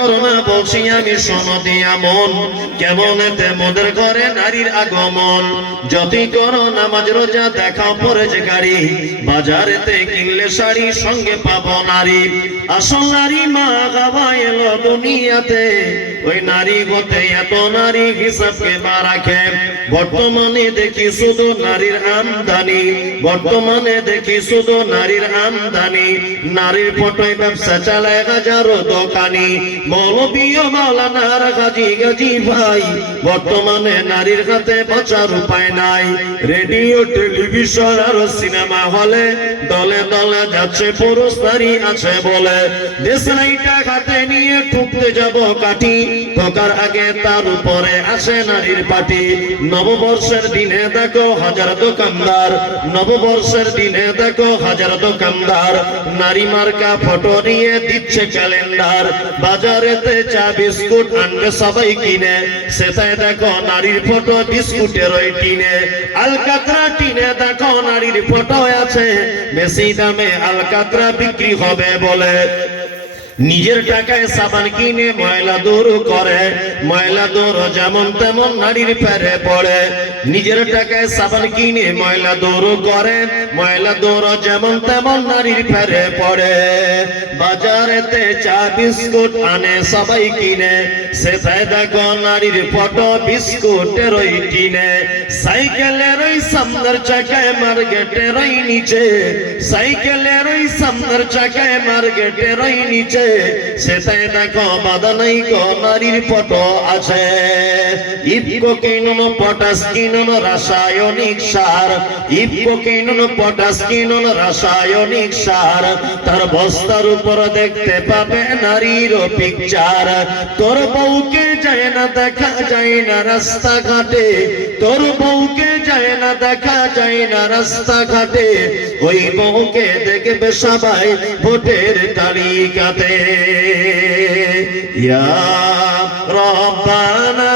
করো না বলছি আমি শোনো দিয়া মন কেমন এতে মোদের ঘরে নারীর আগমন যতই করো নামাজ রোজা দেখাও পরে যে গাড়ি বাজারেতে কিনলে শাড়ি সঙ্গে পাবো নারী আসল নারী মা বাবা এলো দুনিয়াতে ওই নারী গতে এত নারী হিসাবকে মা রাখে বর্তমানে দেখি শুধু নারীর আমদানি বর্তমানে দেখি শুধু নারীর আমদানি নারীর ফটোয় ব্যবসা চালায় হাজারো দোকানি মৌলবী ও মাওলানার গাজী গাজী ভাই বর্তমানে নারীর হাতে বাঁচার উপায় নাই রেডিও টেলিভিশন আর সিনেমা হলে দলে দলে যাচ্ছে পুরুষ নারী আছে বলে দেশলাইটা হাতে নিয়ে ঠুকতে যাব কাঠি ঠোকার আগে তার উপরে আসে নারীর পাটি নববর্ষের দিনে দেখো হাজার দোকানদার নববর্ষের দিনে দেখো হাজার দোকানদার নারী মার্কা ফটো নিয়ে দিচ্ছে ক্যালেন্ডার বাজারেতে চা বিস্কুট আনবে সবাই কিনে সেটাই দেখো নারীর ফটো বিস্কুটের ওই টিনে আলকাতরা টিনে দেখো নারীর ফটো আছে বেশি দামে আলকাতরা বিক্রি হবে বলে নিজের টাকায় সাবান কিনে ময়লা দূর করে ময়লা দূর যেমন তেমন নারীর পেরে পড়ে নিজের টাকায় সাবান কিনে ময়লা দূর করে ময়লা দূর যেমন তেমন নারীর পেরে পড়ে বাজারেতে চা বিস্কুট আনে সবাই কিনে সেটাই দেখো নারীর ফটো বিস্কুটের ওই কিনে সাইকেলের ওই সামনের চাকায় মার্কেটের ওই নিচে সাইকেলের ওই সামনের চাকায় মার্কেটের ওই নিচে সেটাই দেখো বাধা নাই গো নারীর ফটো আছে ইফকো কিনুন পটাশ কিনুন রাসায়নিক সার ইফকো কিনুন পটাশ কিনুন রাসায়নিক সার তার বস্তার উপর দেখতে পাবে নারীর পিকচার তোর বউকে যায় না দেখা যায় না রাস্তাঘাটে তোর বউকে যায় না দেখা যায় না রাস্তাঘাটে ওই বউকে দেখবে সবাই ভোটের তালিকাতে ইয়া রব্বানা